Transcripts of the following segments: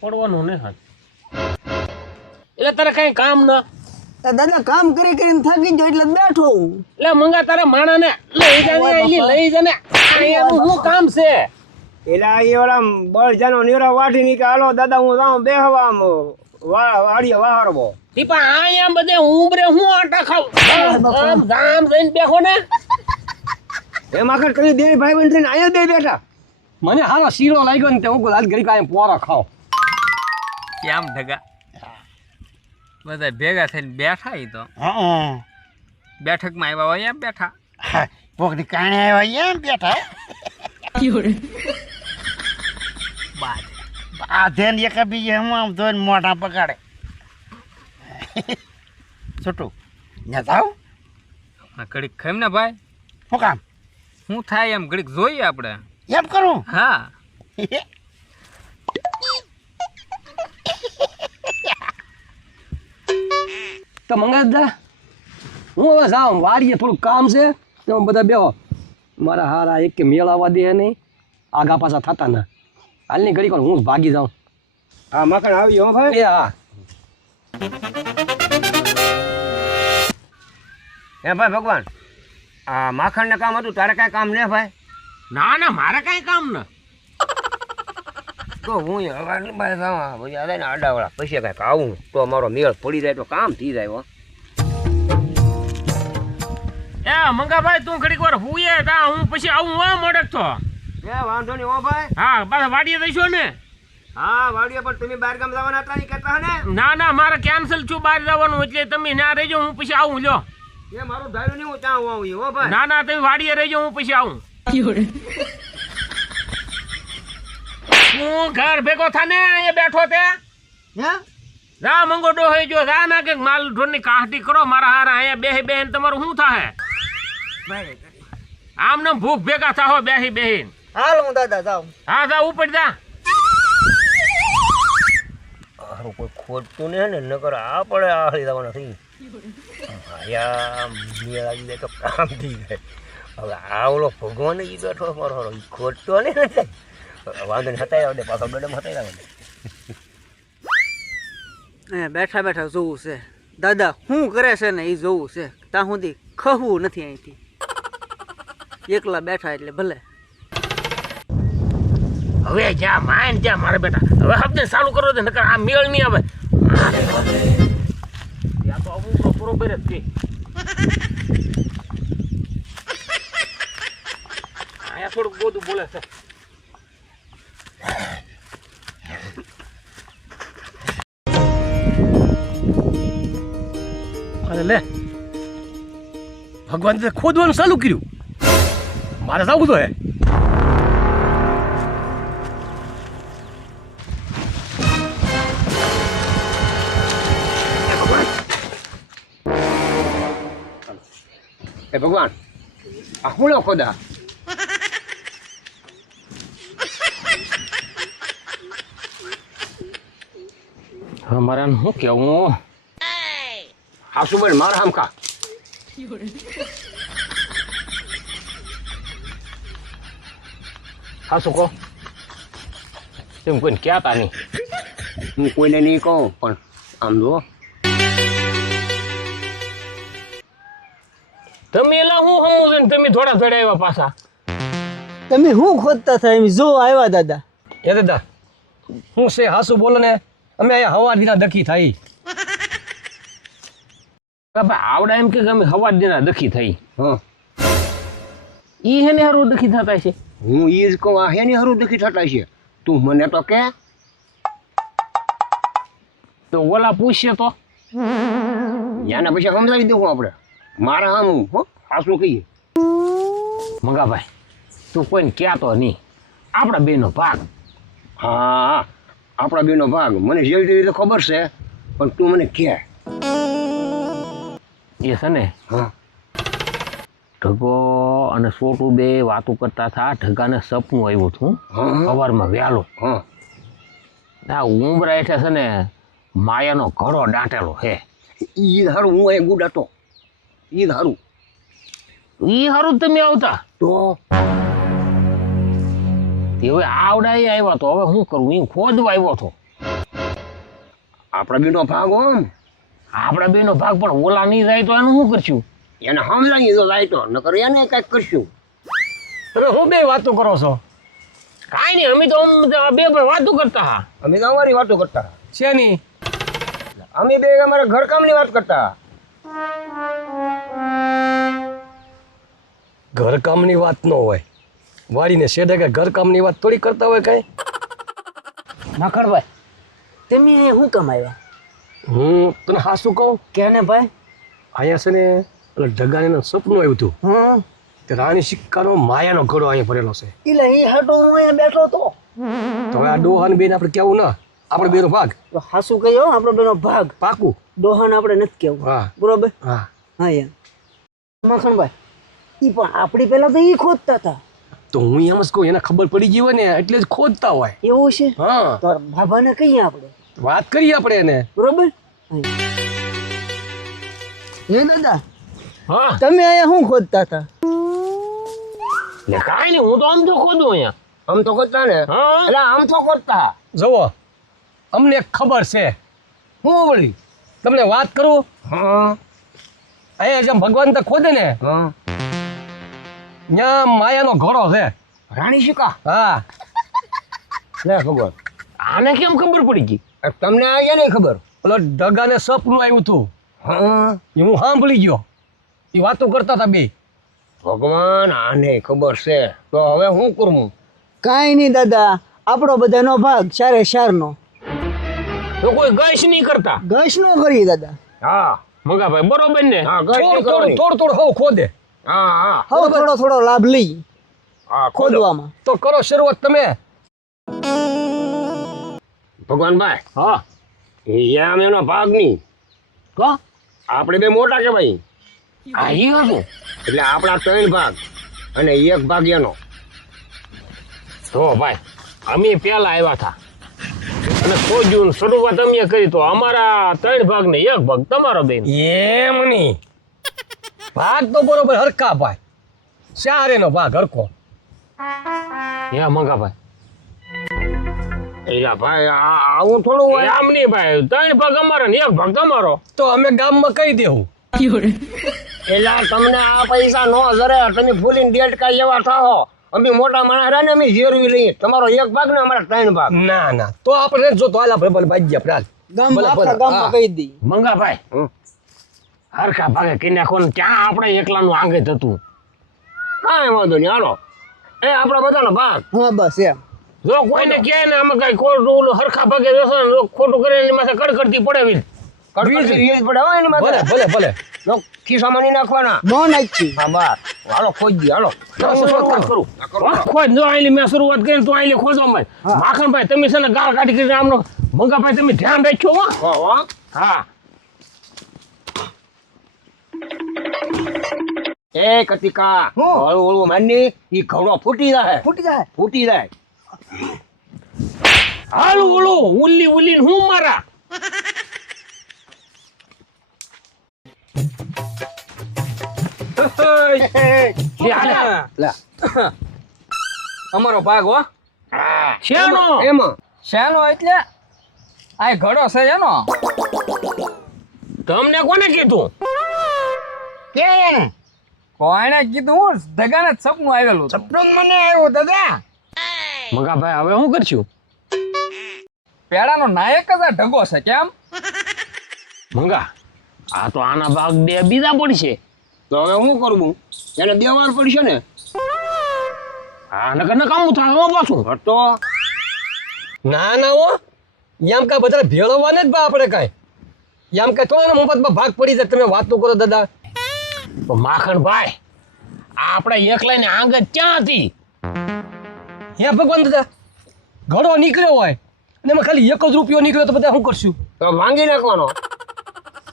પડવાનું ને હાથ એટલે તારે કઈ કામ ના દાદા કામ કરી કરીને થાકી ગયો એટલે બેઠો હું. એટલે મંગા તારા માણાને લઈ જાને અહીંયાનું શું કામ છે એલા એ ઓલા બળજાનો નીરો વાઢી ની કે હાલો દાદા હું જાઉં બેહવા આમ વાડીએ વાહરવો દીપા અહીંયા બધે ઉંબરે હું આટા ખાવ આમ જામ જઈને બેહો ને એ માખણ કરી દે ભાઈ બન થઈને અહીંયા બે બેઠા મને હારો શીરો લાગ્યો ને તે હું આજ ઘડી કાંઈ પોરો ખાવ. કેમ ઢગા બધા ભેગા થઈને બેઠા ઈ તો બેઠકમાં આવ્યા હોય એમ બેઠા પોકડી કાણે આવ્યા એમ બેઠા આ ધ્યાન એક બીજે હું આમ ધોઈને મોઢા પગાડે છોટું ત્યાં જાવ ઘડીક ખાઈમ ને ભાઈ શું કામ શું થાય એમ ઘડીક જોઈએ આપણે એમ કરું હા તો મંગાદા હું હવે જાઉં વાડીએ થોડું કામ છે તો બધા બેહો મારા હારા એક કે મેળાવા દે નહીં આગા પાછા થતા ના હાલની ઘડી કોણ હું જ ભાગી જાઉં. હા માખણ આવી હો ભાઈ એ હા હે ભાઈ ભગવાન આ માખણ ને કામ હતું તારે કાંઈ કામ ને ભાઈ ના ના મારે કઈ કામ ના તો હું હવાની બાય જાવા પછી આ ને આડાવાળા પછી કાંઈક આવું તો અમારો મેળ પડી જાય તો કામ થઈ જાય હો એ મંગાભાઈ તું ઘડીક વાર હુએ તા હું પછી આવું હો મોડક તો એ વાંધો નહીં હો ભાઈ હા પાછા વાડીએ દઈશો ને હા વાડીએ પણ તમે બહાર ગામ જવાના હતા નહીં કહેતા ને ના ના મારે કેન્સલ છું બહાર જવાનું એટલે તમે ના રહેજો હું પછી આવું લ્યો એ મારું ધાર્યું નહીં હું ત્યાં આવું હો ભાઈ ના ના તમે વાડીએ રહેજો હું પછી આવું હું ઘર ભેગો થાને અહીંયા બેઠો તે હે જા મંગો ડોહે જો જા ના કે માલ ઢોરની કાહટી કરો મારા હારા અહીંયા બેહી બેહીન તમારું શું થાહે આમ ને ભૂખ ભેગા થાહો બેહી બેહીન હાલ હું દાદા જાઉં. હા જા ઉપર જા હારું કોઈ ખોટતું નહીં ને નકર આપણે આહળી જવાના થઈ યા મેળ આવી જાય તો કામ થઈ જાય હવે આ ઓલો ભગવાન ઈ બેઠો મારો હારો ઈ ખોટતો નહીં ને વાંધો નહીં હતાઈ આવે પાછો મેડમ હતાઈ આવે બેઠા બેઠા જોવું છે દાદા શું કરે છે ને એ જોવું છે ત્યાં સુધી ખવું નથી અહીંથી એકલા બેઠા એટલે ભલે. હવે જા માન જા મારા બેટા હવે હબને ચાલુ કરો દે નકર આ મેળ નહીં આવે યા તો આવું બરોબર જ છે આયા થોડું બધું બોલે છે અરે લે ભગવાન ખોદવાનું ચાલુ કર્યું મારે જવું તો હે એ ભગવાન આ હું લો ખોદા મારે શું કેવું આ શું બોલ મારા હમકા હા શું કહો તેમ કોઈને કહેતા નહીં હું કોઈને નહીં કહું પણ આમ જો તમે એલા હું સમજો ને તમે થોડા થોડા આવ્યા પાછા તમે શું ખોદતા થાય એમ જો આવ્યા દાદા. એ દાદા હું છે હાસુ બોલો ને અમે અહીંયા હવા દીના દખી થઈ આવડા એમ કે અમે હવા દેના દખી થઈ હા ઈ હેને હારું દખી થતા છે હું ઈ જ કહું આ હેની હારું દખી થતા છે તું મને તો કે તો ઓલા પૂછશે તો યાને પછી સમજાવી દઉં આપણે મારા આમ હો હાસું કહીએ મંગાભાઈ તું કોઈને કહેતો નહીં આપણા બેનો ભાગ હા આપણા બેનો ભાગ મને જેવી રીતે ખબર છે પણ તું મને કહે એ છે ને હા ઢગો અને છોટું બે વાતો કરતા હતા ઢગાને સપનું આવ્યું હતું હા સવારમાં વહેલો હા આ ઉંબરા હેઠે છે ને માયાનો ઘડો દાંટેલો હે ઈ હારું હું અહીં ગુડ હતો ઈ હારું ઈ હારું તમે આવતા તો તે હવે આવડા આવ્યા તો હવે શું કરવું એ ખોદવા આવ્યો હતો આપણા બેનો ભાગ આમ આપણા બેનો ભાગ પણ ઓલા નહીં જાય તો એનું શું કરશું? એને સમજાવીએ તો જાય તો નકર એને કાંઈક કરશું. તમે હું બે વાતો કરો છો કાંઈ નહીં, અમે તો આમ બે પણ વાતો કરતા હા. અમે તો અમારી વાતો કરતા. શેની? અમે બે અમારા ઘરકામની વાત કરતા. ઘરકામની વાત ન હોય, વાડીને શેઢે કે ઘરકામની વાત થોડી કરતા હોય કઈ. માખણભાઈ તમે શું કામ આવ્યા? હું તને હા શું કહું, કે ને ભાઈ? અહીંયા છે ને પેલા ઢગાને સપનું આવ્યું હતું હમ કે રાણી સિક્કાનો માયાનો ઘડો અહીંયા ભરેલો છે. એટલે એ હાટો હું અહીંયા બેઠો હતો તો હવે આ ડોહાને બેન આપણે કેવું ના, આપણે બેનો ભાગ તો હાસુ કહ્યો આપણો બેનો ભાગ પાકું. ડોહાને આપણે નથી કેવું. હા બરોબર. હા હા યાર માખણભાઈ ઈ પણ આપણી પહેલા તો ઈ ખોદતા હતા. તો હું એમ જ કહું, એને ખબર પડી ગઈ હોય ને એટલે જ ખોદતા હોય. એવું છે? હા તો બાબાને કહીએ આપણે. વાત કરીએ આપણે એને. બરોબર. હે દાદા હા તમે અહીંયા શું ખોદતા હતા? ને કાંઈ નહીં, હું તો આમ તો ખોદું અહીંયા. આમ તો કરતા ને. હા એટલે આમ તો કરતા. જુઓ અમને એક ખબર છે. હું વળી તમને વાત કરું, હા અહીંયા જેમ ભગવાન તો ખોદે ને હા. ત્યાં માયાનો ઘડો છે. રાણી શિકા હા લે ખબર. આને કેમ ખબર પડી ગઈ? તમને આ નહીં ખબર. પેલો ઢગાને સપનું આવ્યું હતું હા એ હું સાંભળી ગયો, એ વાતો કરતા હતા બે. ભગવાન આને ખબર છે તો હવે શું કરવું? કાંઈ નહીં દાદા, આપણો બધાનો ભાગ ચારે ચારનો. તો કોઈ ગશ નહીં કરતા. ઘસ નો કરીએ દાદા. હા મંગાભાઈ બરોબર ને? હા ગઈ થોડું કરવાની. થોડું હવ ખોદે. હા હા હવે થોડો થોડો લાભ લઈ હા ખોદો. ખોદવામાં. તો કરો શરૂઆત તમે. ભગવાનભાઈ હા એમ એનો ભાગ નહીં. તો આપણે બે મોટા કહેવાય. આ ઈ હતું. એટલે આપણા 3 ભાગ અને 1 ભાગ એનો. તો ભાઈ અમે પેલા આવ્યા હતા અને ખોજ્યું ને શરૂઆત અમે કરી તો અમારા 3 ભાગ ને 1 ભાગ તમારો બેન. એમ નહીં, ભાગ તો બરોબર હરખા ભાઈ, ચારેનો ભાગ હરખો. યા મંગાભાઈ એલા ભાઈ આવું થોડું હોય. આમ નહીં ભાઈ, 3 ભાગ અમારા ને 1 ભાગ તમારો. તો અમે ગામમાં કહી દેવું. એલા તમને આ પૈસા નો જરે, તમે ફૂલીને 1.5 એવા થાઓ. અમે મોટા માણસ રહ્યા ને અમે ઝેરવી લઈએ. તમારો 1 ભાગ ને અમારા 3 ભાગ. ના ના, તો આપણે જો તો હાલ આપણે ભલે ભાગી ગયા આપણે. ગામમાં ભલે, આપણા ભલે, ગામમાં હા. કહી દઈએ. મંગાભાઈ હમ. હરખા ભાગે કરી નાખો ને ક્યાં આપણે એકલાનું આંગે જ હતું. કાંઈ વાંધો નહીં હાલો. એ આપણા બધાનો ભાગ. હા બસ એમ. જો કોઈને કહે ને અમે કઈ ખોટું ઓલું હરખા ભાગે જશો ને ખોટું કરે એની માથે કડકડતી પડે વીજ. કડકડતી રીત પડે હો એની ભલે માથે. ભલે ભલે. જો ખિસ્સામાં નહીં નાખવાના. નો નાખી. હા બસ હાલો ખોજી હાલો. હું શરૂઆત કરું. ખોજ જો આઈલી મેં શરૂઆત કરી તો આઈલી ખોજો ભાઈ. માખણભાઈ તમે છે ને ગાળ કાઢી કરી આમનો મંગાભાઈ તમે ધ્યાન રાખજો હો. હો હો. હા એ કતિકા હળવું હળવું માની ઈ ઘડો ફૂટી જાય. ફૂટી જાય. ફૂટી જાય. હાલ ઓલો ઉલ્લી ઉલ્લી ને હું મારા લે, હાલે. લે અમારો ભાગ હો. શેનો? એમાં શાનો એટલે આ ઘડો છે એનો. તમને કોને કીધું? કે કોઈને કીધું? હું ધગાને જ સપનું આવેલું હતું. સપનું મને આવ્યું દાદા. મંગાભાઈ હવે શું કરશું? પેડાનો નાયક જ આ ઢગો છે. કેમ? મંગા આ તો આના ભાગ 2 બીજા પડશે. તો હવે શું કરવું? એને 2 વાર પડશે ને. હા નકર નકામું થાય હો પાછું. તો ના ના હો, એમ કાંઈ બધા ભેળવવાને જ બા આપણે કાંઈ. એમ કાંઈ થોડા મફતમાં ભાગ પડી જાય. તમે વાત તો કરો દાદા. પણ માખણભાઈ આપણે એકલાને આંગત ક્યાં હતી? હે ભગવાન દાદા, ઘડો નીકળ્યો હોય અને એમાં ખાલી 1 જ રૂપિયો નીકળ્યો તો બધા શું કરશું? તો ભાંગી નાખવાનો.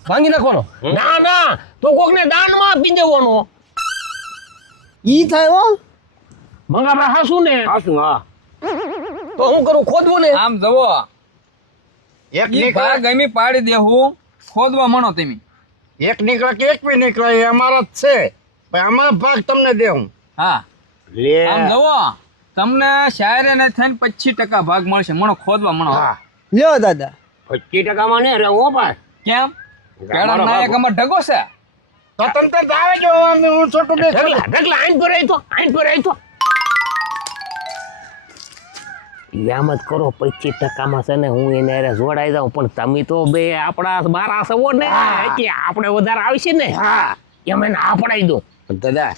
ભાંગી નાખવાનો. ના ના તો કોકને દાનમાં આપી દેવાનો. ઈ થાય હો. મંગાભાઈ હાસું ને? હાસું હા. તો હું કરું? ખોદવું ને. આમ જવો, એક ઈ નીકળે ભાગ અમે પાડી દેવું. ખોદવા મણો તમે. એક નીકળે કે એક બી નીકળે એ અમારો જ છે. પણ અમારો ભાગ તમને દેવું. હા લે આમ જવો, તમને શાયરે ને થઈને 25% ભાગ મળશે. મણો ખોદવા મણો. હા લ્યો દાદા. 25% ને રે હો ભાઈ. કેમ પેડા નાયક અમાર ઢગો છે. સ્વતંત્ર આવે જો હું છોટું બે ઢગલા આઈન પર આવી તો આઈન પર આવી તો એમ જ કરો. 25% છે ને હું એને હારે જોડાઈ જાઉં, પણ તમે તો બે આપણા બારા સવો ને એટલે આપણે વધારે આવશે ને એમ એને આપડાઈ દો. દાદા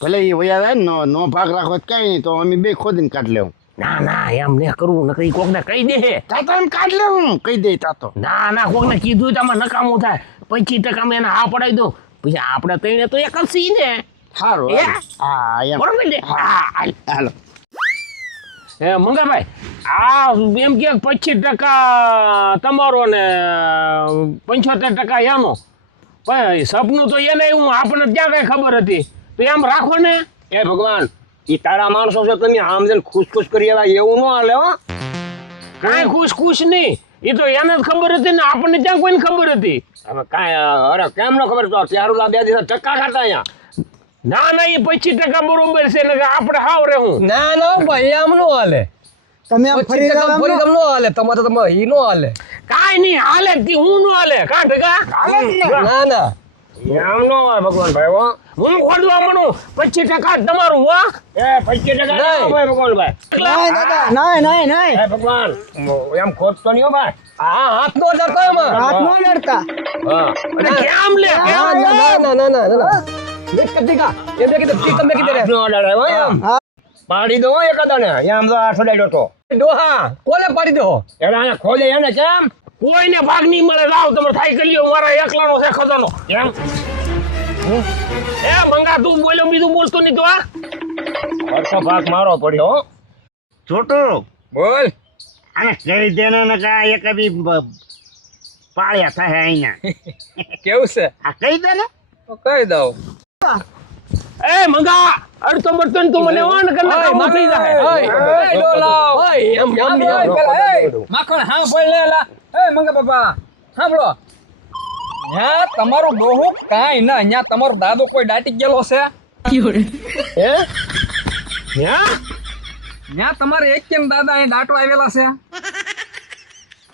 ભલે એ વયા જાય ને નો ભાગ રાખો તો કઈ નહીં, તો અમે બે ખોદીને કાઢ લેવું. ના ના એમ ને કરવું, નકરી કોક ને કહી દે. તાતો એમ કાઢ લેવું, કહી દે તાતો. ના ના કોક ને કીધું તો આમાં નકામું થાય. 25% માં એને હા પડાઈ દો, પછી આપણે તઈને તો એક જ સી ને. સારું એ? હા એમ બરોબર ને? હા હાલો. એ મંગાભાઈ આ એમ કે 25% તમારો ને 75% એનો, પણ સપનું તો એને એવું આપણને ત્યાં કઈ ખબર હતી, તો એમ રાખો ને. એ ભગવાન ઈ તારા માણસો છો, તમે આમ જઈને ખુશ કરી આવ્યા એવું ન હાલે હો. કાંઈ ખુશ નહીં, એ તો એને જ ખબર હતી ને આપણને ત્યાં કોઈને ખબર હતી. હવે કાંઈ અરે કેમ ન ખબર તો ચારું બે દિવસ ટકા ખાતા અહીંયા. ના ના એ 25% બરોબર છે ને આપણે હાવ રહેવું. ના ના ભાઈ આમ નો હાલે. તમે આમ ફરી 25% જાવ એમ ફરી ન? તમ નો હાલે, તમારે તો ઈ નો હાલે. કાંઈ નહીં હાલે જ તી, હું ન હાલે કાં ભેગા ના ના આમ ન હોય ભગવાન ભાઈ હો. હું ખોદવા મળું 25% તમારું હો. એ 25% ભાઈ ભગવાન ભાઈ. નાય દાદા નાય નાય નાય એ ભગવાન એમ ખોટતો નહીં હો ભાઈ. હા હાથ નો ડરતો એમાં. હાથ નો લડતા. હા અને કેમ લે કેમ? ના ના ના ના ના દેખ કદી કા એ બે કીધું ઠીક તમે કીધું રે હાથ નો અડાડે હો એમ. પાડી દો હો એકાદાને. એમ તો આ છોડાડ્યો તો. ડોહા કોને પાડી દો. એને અહીંયા ખોલે એને કેમ? કોઈને ભાગ નહીં મળે. લાવ તમે થાય કરી લ્યો, મારા એકલાનો છે ખજાનો. કેમ? એ મંગા તું બોલ્યો, બીજું બોલતો નહીં તો આ અડધો ભાગ મારો પડ્યો હો. છોટું બોલ. આને કહી દેને ને કે આ એક બી પાળ્યા થાય અહીંયા. કેવું છે આ કહી દે ને. તો કહી દઉં. એ મંગા અડતો બળતો ને તું મને ઓન કર નાખ, હું થઈ જાય. ઓય ડોલા ઓય એમ એમ ઓય પેલા એ માખણ હા પડ લેલા. એ મંગા બાપા સાંભળો, ન્યા તમારું ડોહું કાંઈ ના, ન્યા તમારો દાદો કોઈ દાટી ગયેલો છે. હે ન્યા ન્યા તમારે એક કેમ દાદા અહીં દાટવા આવેલા છે.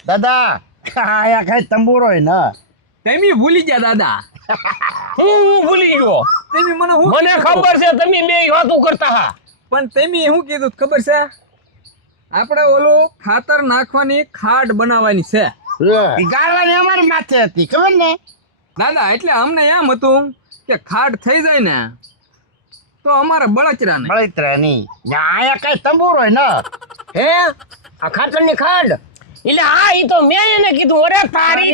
દાદા આયા કઈ તંબુરો ને. તેમી ભૂલી ગયા દાદા. હું ભૂલી ગયો. તેમી મને હું મને ખબર છે તમે બે વાતો કરતા હા. પણ તેમી શું કીધું ખબર છે? આપણે ઓલું ખાતર નાખવાની ખાડ બનાવવાની છે ઈ ગાળવાની અમારી માથે હતી ખબર ને. દાદા. એટલે અમને એમ હતું કે ખાડ થઈ જાય ને તો અમારે બળતરા ને. બળતરા નહીં. આયા કઈ તંબુરો ને. હે આ ખાતરની ખાડ. એટલે હા ઈ તો મેં એને કીધું, અરે તારી